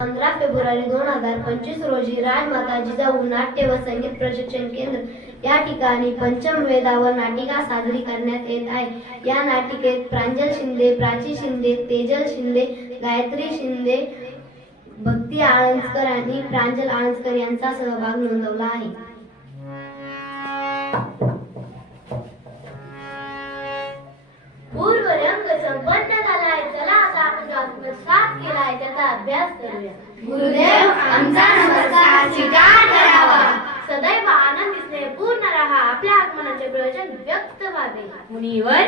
पंधरा फेब्रुवारी दोन हजार पंचवीस रोजी राजमाता जिजाऊ नाट्य व संगीत प्रशिक्षण केंद्र या ठिकाणी पंचम वेदावर नाटिका साजरी करण्यात येत आहे. या नाटिकेत प्रांजल शिंदे प्राची शिंदे तेजल शिंदे गायत्री शिंदे भक्ती आळंजकर आणि प्रांजल आळंजकर यांचा सहभाग नोंदवला आहे. अभ्यास करूया. गुरुदेव आमचा नमस्कार स्वीकार करावा. सदैव आनंदी स्नेहपूर्ण राहा. आपल्या आगमनाचे प्रयोजन व्यक्त व्हावे. मुनिवर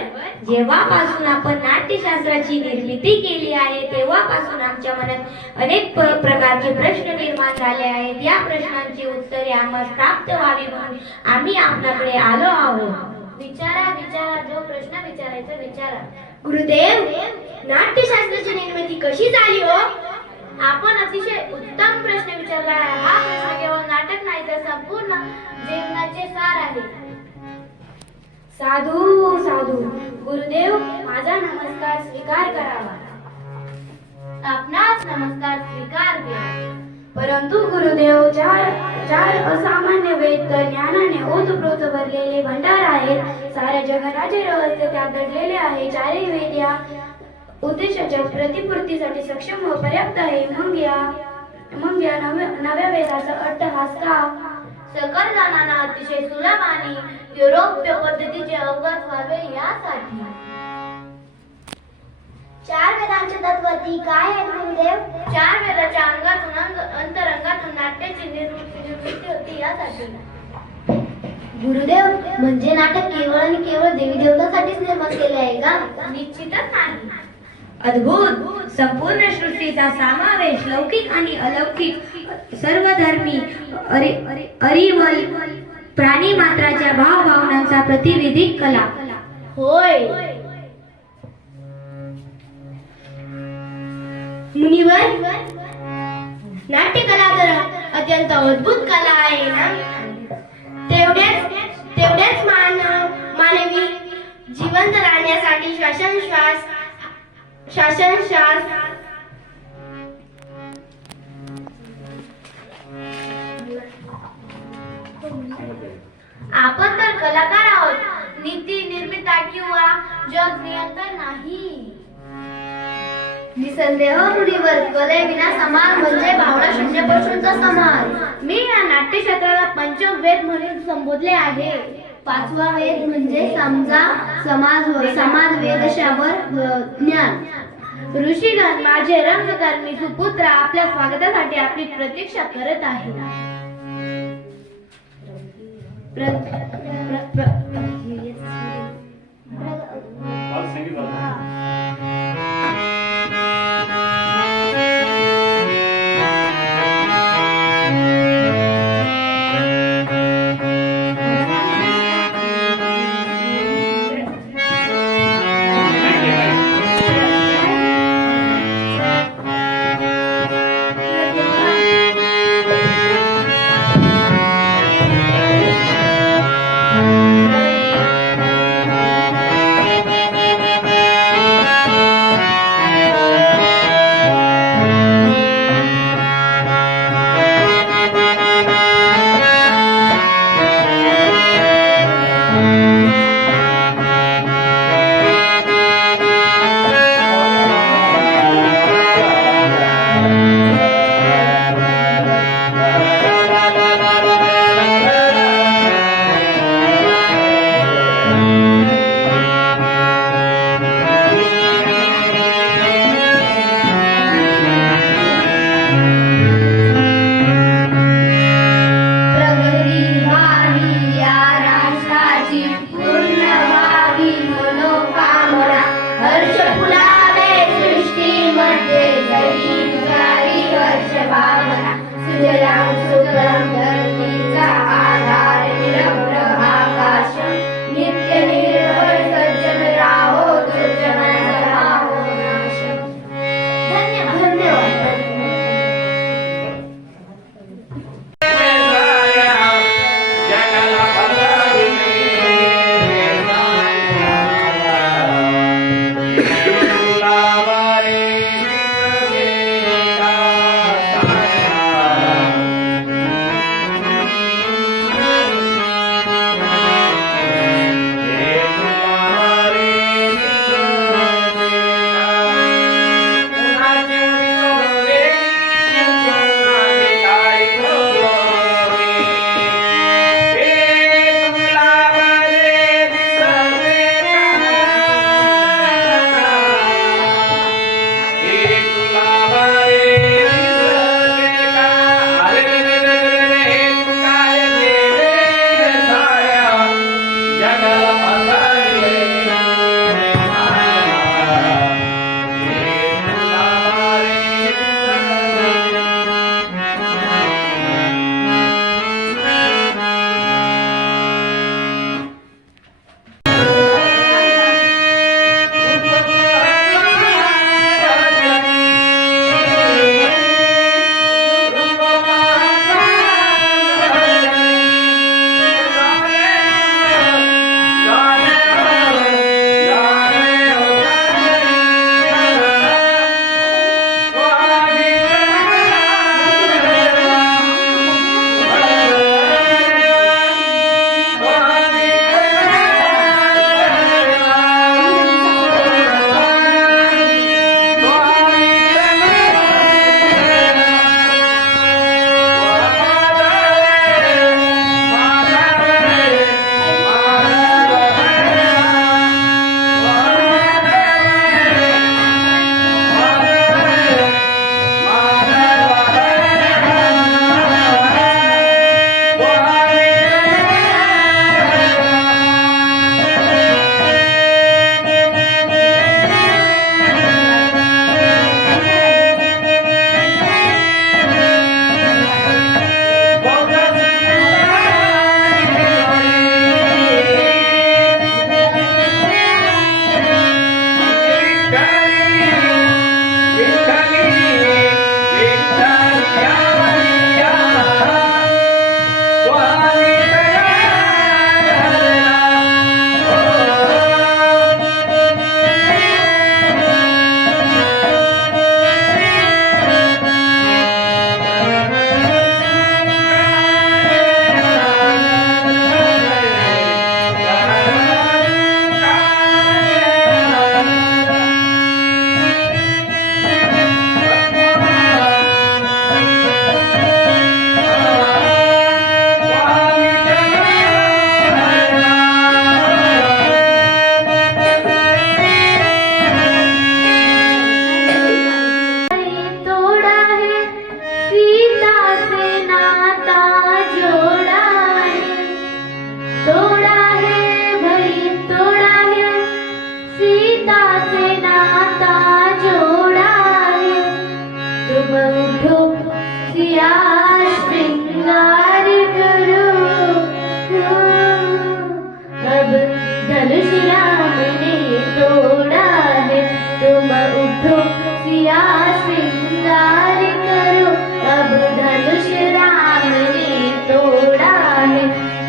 जेव्हापासून आपण नाट्यशास्त्राची निर्मिती केली आहे तेव्हापासून आमच्या मनात अनेक प्रकारचे प्रश्न निर्माण झाले आहेत. या प्रश्नांची उत्तरे आम्हाला प्राप्त व्हावी म्हणून आम्ही आपल्याकडे आलो आहोत. विचारा विचारा. जो प्रश्न विचारायचा विचारा. गुरुदेव नाट्यशास्त्राची निर्मिती कशी झाली हो? आपण अतिशय उत्तम प्रश्न विचारला आहे. हा प्रश्न केवळ नाटक नाही तर संपूर्ण जीवनाचे सार आहे. साधू साधू गुरुदेव माझा नमस्कार स्वीकार करावा. आपणास नमस्कार स्वीकार केला परंतु गुरुदेव चार चार असामान्य वेद तर ज्ञानाने ओतप्रोत भरलेले भंडार आहेत. साऱ्या जगण्याचे रहस्य त्यात दडलेले आहे. चारही वेद या उद्देशाच्या प्रतिपूर्तीसाठी सक्षम व पर्याप्त आहे. मग या मग या नव्या नव्या वेदाचा अर्थ हाच का? सकल जणांना अतिशय सुलभ आणि युरोप्य पद्धतीचे अवगत व्हावे यासाठी. चार वेदांचे तत्वती काय आहे गुरुदेव? चार वेदाच्या अंगातून अंग अंतरंगातून नाट्याची निर्मिती होती यासाठी. गुरुदेव म्हणजे नाटक केवळ आणि केवळ देवी देवतांसाठीच निर्माण केले आहे का? निश्चितच नाही. अद्भुत. संपूर्ण सृष्टीचा समावेश लौकिक आणि अलौकिक सर्वधर्मी अरि अरिवल प्राणी मात्राच्या भाव भावनांचा प्रतिविधिक कला. होय. मुनिवर नाट्य कला तर अत्यंत अद्भुत कला आहे ना? तेवढ्याच तेवढ्याच मान मानवी जिवंत राहण्यासाठी श्वास शासन शास आपण तर कलाकार आहोत. नीती निर्मिता किंवा जग नियंत्रण नाही. निसंदेह मुनिवर कलेविना समाज म्हणजे भावना शून्य पशूंचा समाज मी या नाट्यक्षेत्राला पंचम वेद म्हणून संबोधले आहे. पाचवा वेद म्हणजे समजा समाज होय समाज वेदशावर ज्ञान. ऋषीगण माझे रंगकर्मी सुपुत्र आपल्या स्वागतासाठी आपली प्रतीक्षा करत आहे. प्र- प्र- प्र- प्रगती भावना सुजलाम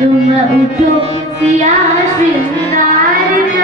Tu ma utu si ashwin dar